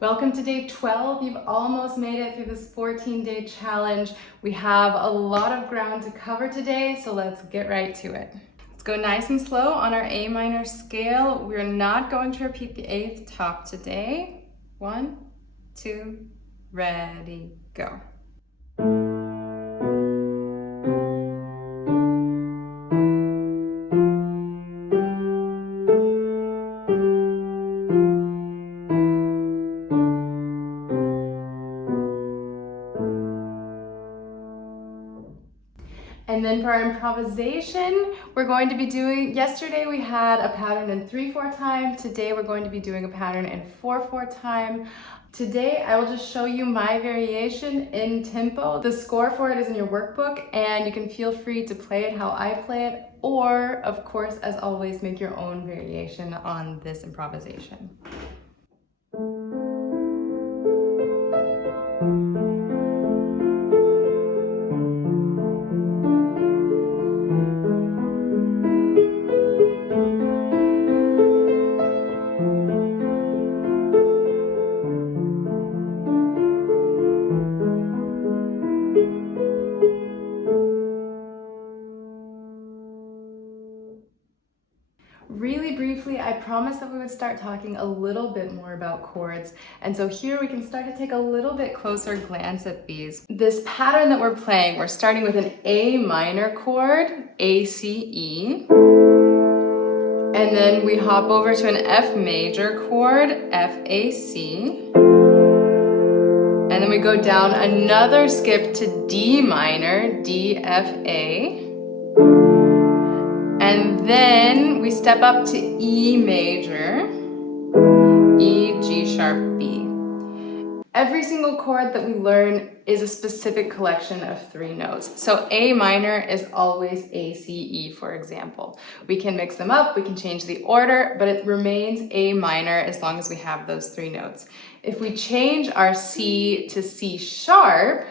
Welcome to day 12. You've almost made it through this 14-day challenge. We have a lot of ground to cover today, so let's get right to it. Let's go nice and slow on our A minor scale. We're not going to repeat the eighth top today. 1, 2, ready, go. And then for our improvisation, we're going to be doing, yesterday we had a pattern in 3/4 time. Today we're going to be doing a pattern in 4/4 time. Today I will just show you my variation in tempo. The score for it is in your workbook and you can feel free to play it how I play it, or of course, as always, make your own variation on this improvisation. Really briefly, I promised that we would start talking a little bit more about chords. And so here we can start to take a little bit closer glance at these. This pattern that we're playing, we're starting with an A minor chord, A, C, E. And then we hop over to an F major chord, F, A, C. And then we go down another skip to D minor, D, F, A. And then we step up to E major, E, G sharp, B. Every single chord that we learn is a specific collection of 3 notes. So A minor is always A, C, E, for example. We can mix them up, we can change the order, but it remains A minor as long as we have those 3 notes. If we change our C to C sharp,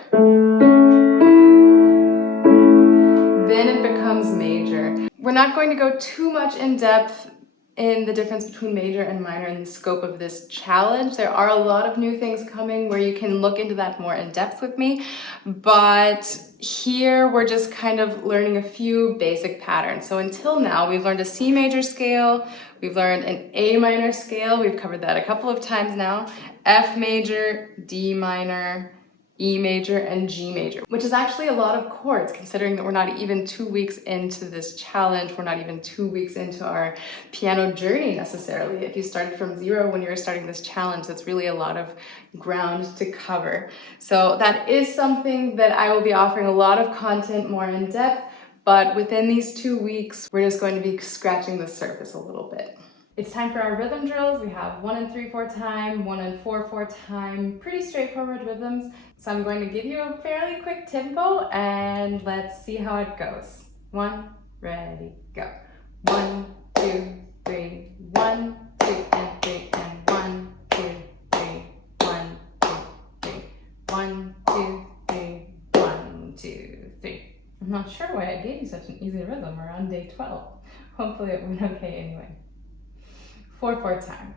then it becomes major. We're not going to go too much in depth in the difference between major and minor in the scope of this challenge. There are a lot of new things coming where you can look into that more in depth with me, but here we're just kind of learning a few basic patterns. So until now, we've learned a C major scale, we've learned an A minor scale, we've covered that a couple of times now, F major, D minor, E major, and G major, which is actually a lot of chords considering that we're not even 2 weeks into this challenge. We're not even 2 weeks into our piano journey necessarily. If you started from 0 when you were starting this challenge, that's really a lot of ground to cover. So that is something that I will be offering a lot of content more in depth, but within these 2 weeks, we're just going to be scratching the surface a little bit. It's time for our rhythm drills. We have 1 and 3/4 time, 1 and 4/4 time, pretty straightforward rhythms. So I'm going to give you a fairly quick tempo and let's see how it goes. 1, ready, go. 1, 2, 3, 1, 2, and 3, and 1, 2, 3, 1, 2, 3, 1, 2, 3, 1, 2, 3. I'm not sure why I gave you such an easy rhythm around day 12. Hopefully it went okay anyway. 4/4 time.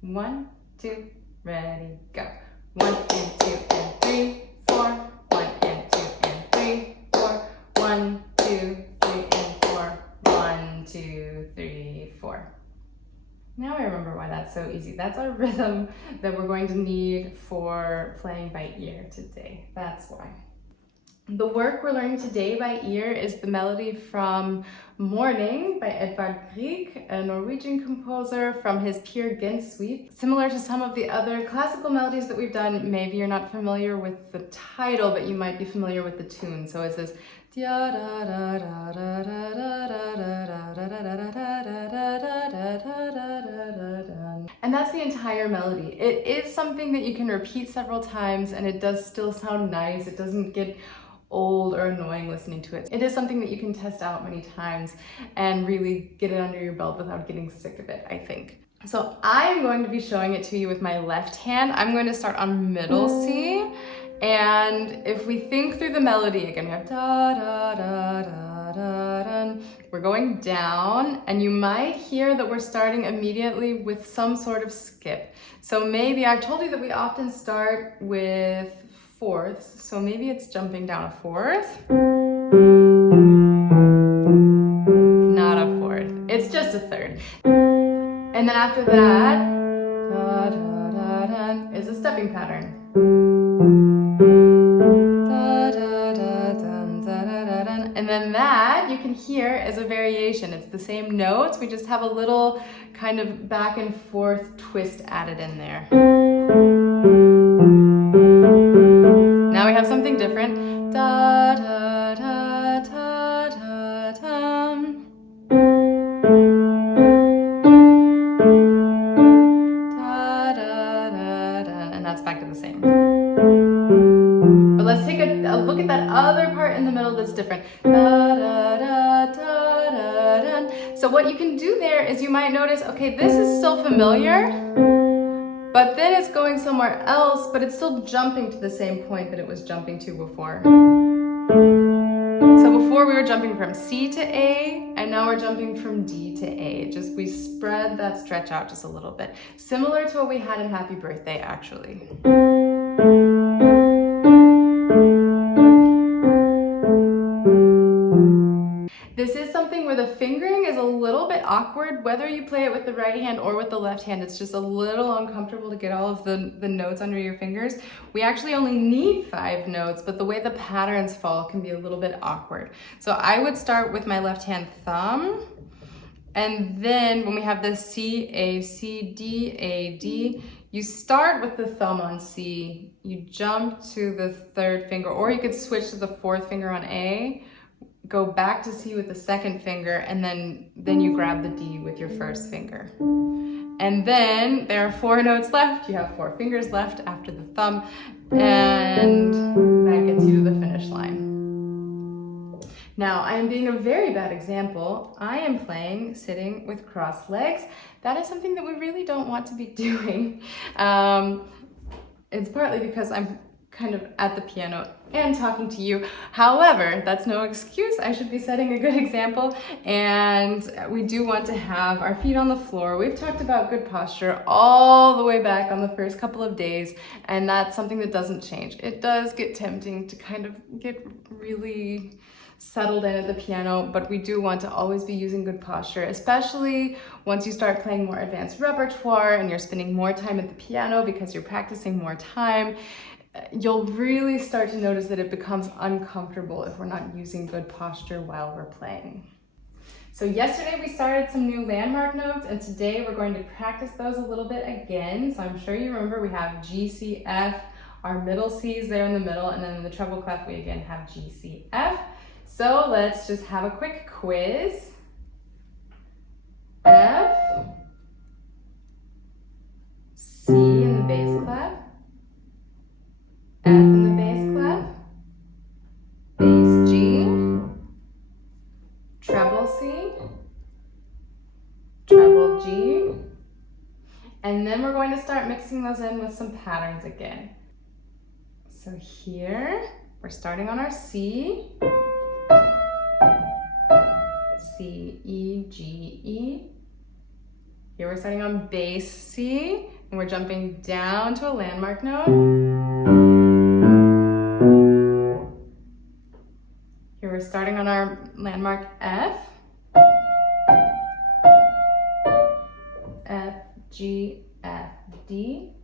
1, 2, ready, go. 1 and 2 and 3, 4. 1 and 2 and 3, 4. 1, 2, 3 and 4. 1, 2, 3, 4. Now I remember why that's so easy. That's our rhythm that we're going to need for playing by ear today. That's why. The work we're learning today by ear is the melody from Morning by Edvard Grieg, a Norwegian composer, from his Peer Gynt suite. Similar to some of the other classical melodies that we've done, maybe you're not familiar with the title, but you might be familiar with the tune. So it's this and that's the entire melody. It is something that you can repeat several times and it does still sound nice. It doesn't get old or annoying listening to it. It is something that you can test out many times and really get it under your belt without getting sick of it, I think. So I'm going to be showing it to you with my left hand. I'm going to start on middle C, and if we think through the melody again, we have da da da da We're going down, and you might hear that we're starting immediately with some sort of skip. So maybe, I told you that we often start with fourths, so maybe it's jumping down a fourth. Not a fourth, it's just a third. And then after that, is a stepping pattern. And then that, you can hear, is a variation. It's the same notes, we just have a little kind of back and forth twist added in there. Now we have something different. Da, da, da, da, da, dum. Da, da, da, da. And that's back to the same. But let's take a look at that other part in the middle that's different. Da, da, da, da, da, da. So what you can do there is you might notice, okay, this is still familiar, but then it's going somewhere else, but it's still jumping to the same point that it was jumping to before. So before we were jumping from C to A, and now we're jumping from D to A. Just we spread that stretch out just a little bit. Similar to what we had in Happy Birthday, actually. This is something where the fingering is a little bit awkward, whether you play it with the right hand or with the left hand. It's just a little uncomfortable to get all of the notes under your fingers. We actually only need 5 notes, but the way the patterns fall can be a little bit awkward. So I would start with my left hand thumb, and then when we have the C, A, C, D, A, D, you start with the thumb on C, you jump to the 3rd finger, or you could switch to the 4th finger on A, go back to C with the 2nd finger, and then you grab the D with your 1st finger. And then there are 4 notes left. You have 4 fingers left after the thumb, and that gets you to the finish line. Now, I am being a very bad example. I am playing sitting with crossed legs. That is something that we really don't want to be doing. It's partly because I'm kind of at the piano and talking to you. However, that's no excuse. I should be setting a good example, and we do want to have our feet on the floor. We've talked about good posture all the way back on the first couple of days, and that's something that doesn't change. It does get tempting to kind of get really settled in at the piano, but we do want to always be using good posture, especially once you start playing more advanced repertoire and you're spending more time at the piano because you're practicing more time. You'll really start to notice that it becomes uncomfortable if we're not using good posture while we're playing. So yesterday we started some new landmark notes, and today we're going to practice those a little bit again. So I'm sure you remember we have G, C, F, our middle C's there in the middle, and then in the treble clef we again have G, C, F. So let's just have a quick quiz. F, C in the bass clef, F in the bass clef, bass G, treble C, treble G, and then we're going to start mixing those in with some patterns again. So here, we're starting on our C, C, E, G, E. Here we're starting on bass C, and we're jumping down to a landmark note. Here we're starting on our landmark F, F, G, F, D.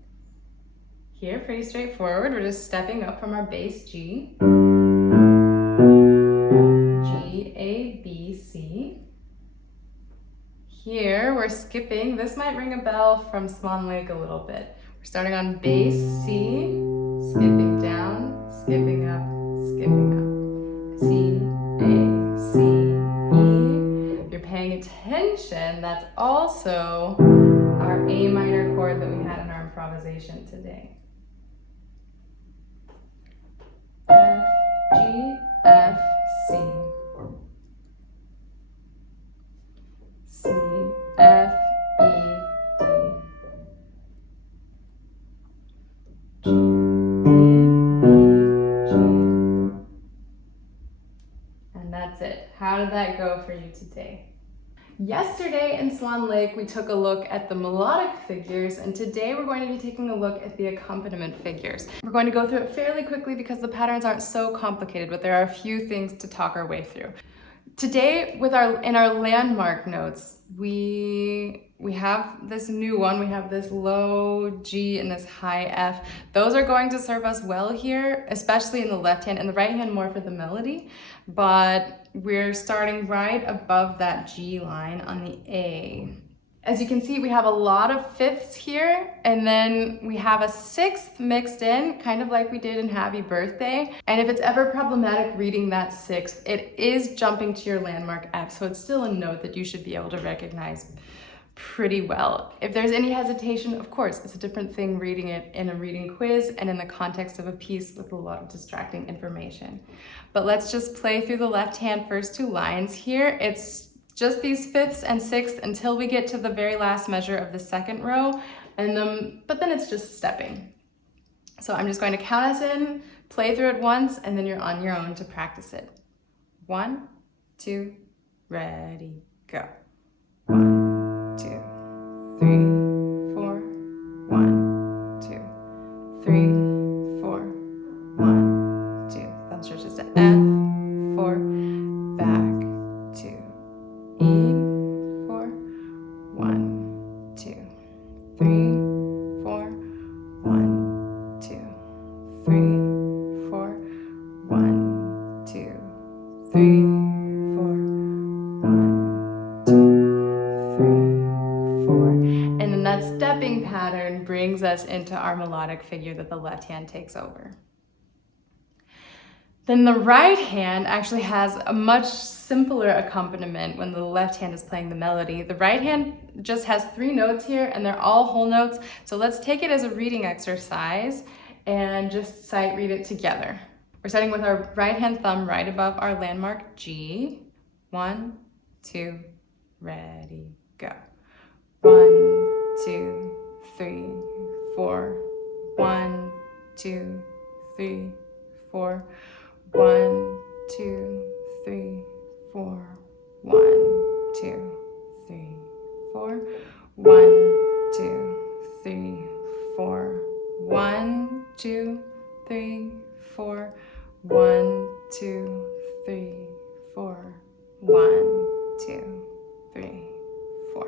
Here, pretty straightforward, we're just stepping up from our bass G. G, A, B, C. Here, we're skipping. This might ring a bell from Swan Lake a little bit. We're starting on bass C, skipping down, skipping up, skipping up. C, A, C, E. If you're paying attention, that's also our A minor chord that we had in our improvisation today. F, G, F, C. C, F, E, D. G, E, B, G. And that's it. How how did that go for you today? Yesterday in Swan Lake, we took a look at the melodic figures, and today we're going to be taking a look at the accompaniment figures. We're going to go through it fairly quickly because the patterns aren't so complicated, but there are a few things to talk our way through. Today, in our landmark notes, we have this new one. We have this low G and this high F. Those are going to serve us well here, especially in the left hand, and the right hand more for the melody. But we're starting right above that G line on the A. As you can see, we have a lot of fifths here, and then we have a sixth mixed in, kind of like we did in Happy Birthday. And if it's ever problematic reading that sixth, it is jumping to your landmark F, so it's still a note that you should be able to recognize pretty well. If there's any hesitation, of course, it's a different thing reading it in a reading quiz and in the context of a piece with a lot of distracting information. But let's just play through the left hand first two lines here. It's just these fifths and sixths until we get to the very last measure of the second row, but then it's just stepping. So I'm just going to count us in, play through it once, and then you're on your own to practice it. 1, 2, ready, go. 1, 2, 3, 4, 1, 2, 3, 4, 1, 2. Thumb stretches to F, 4, back, 2, E, 4, 1, 2, 3, 4, 1, 2, 3, 4, 1, 2, 3, 4, 1, 2, 3, 4. And then that stepping pattern brings us into our melodic figure that the left hand takes over. Then the right hand actually has a much simpler accompaniment when the left hand is playing the melody. The right hand just has 3 notes here, and they're all whole notes. So let's take it as a reading exercise and just sight read it together. We're starting with our right hand thumb right above our landmark G. 1, 2, ready, go. 1, 2, 3, 4. 1, 2, 3, 4. 1, 2, 3, 4. 1, 2, 3, 4. 1, 2, 3, 4. 1, 2, 3, 4. 1, 2, 3, 4. 1, 2, 3, 4.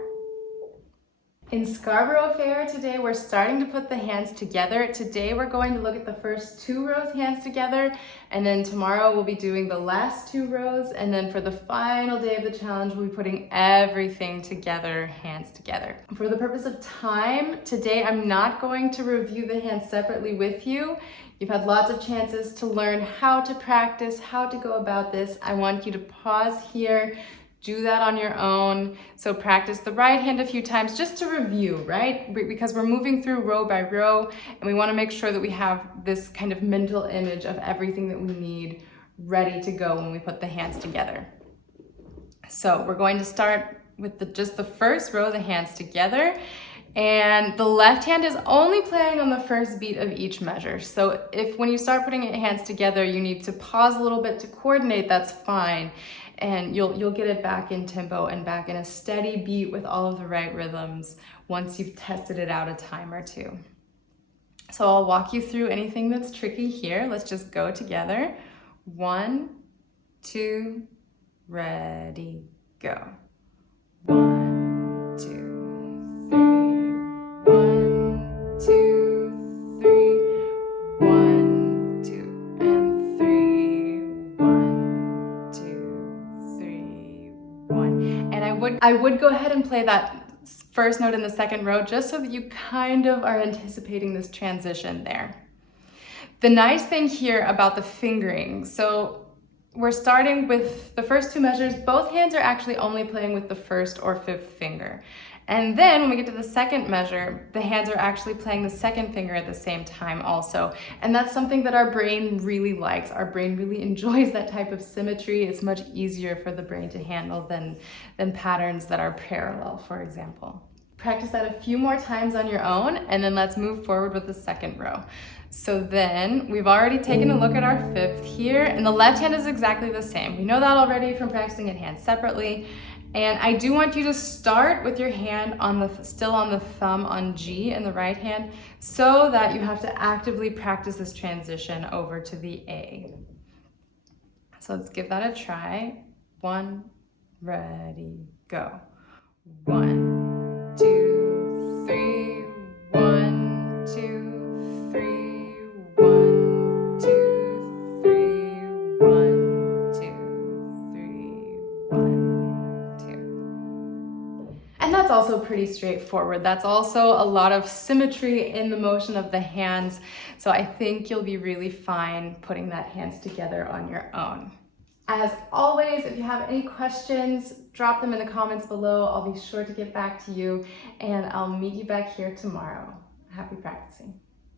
In Scarborough Fair today, we're starting to put the hands together. Today, we're going to look at the first 2 rows hands together, and then tomorrow we'll be doing the last 2 rows, and then for the final day of the challenge, we'll be putting everything together, hands together. For the purpose of time, today I'm not going to review the hands separately with you. You've had lots of chances to learn how to practice, how to go about this. I want you to pause here, do that on your own. So practice the right hand a few times just to review, right? Because we're moving through row by row, and we want to make sure that we have this kind of mental image of everything that we need ready to go when we put the hands together. So we're going to start with just the first row, the hands together. And the left hand is only playing on the first beat of each measure. So when you start putting your hands together, you need to pause a little bit to coordinate, that's fine. And you'll get it back in tempo and back in a steady beat with all of the right rhythms once you've tested it out a time or 2. So I'll walk you through anything that's tricky here. Let's just go together. 1, 2, ready, go. 1, 2, 3. 1, 2, 3. 1, 2, and 3. 1, 2, 3. 1. And I would go ahead and play that first note in the second row just so that you kind of are anticipating this transition there. The nice thing here about the fingering, so we're starting with the first 2 measures. Both hands are actually only playing with the first or 5th finger. And then when we get to the second measure, the hands are actually playing the second finger at the same time also. And that's something that our brain really likes. Our brain really enjoys that type of symmetry. It's much easier for the brain to handle than patterns that are parallel, for example. Practice that a few more times on your own, and then let's move forward with the second row. So then we've already taken a look at our fifth here, and the left hand is exactly the same. We know that already from practicing it hands separately. And I do want you to start with your hand still on the thumb on G in the right hand, so that you have to actively practice this transition over to the A. So let's give that a try. 1, ready, go. 1, 2, 3, 1, 2, 3, 1, 2, 3, 1, 2, 3, 1, 2. And that's also pretty straightforward. That's also a lot of symmetry in the motion of the hands. So I think you'll be really fine putting that hands together on your own. As always, if you have any questions, drop them in the comments below. I'll be sure to get back to you, and I'll meet you back here tomorrow. Happy practicing.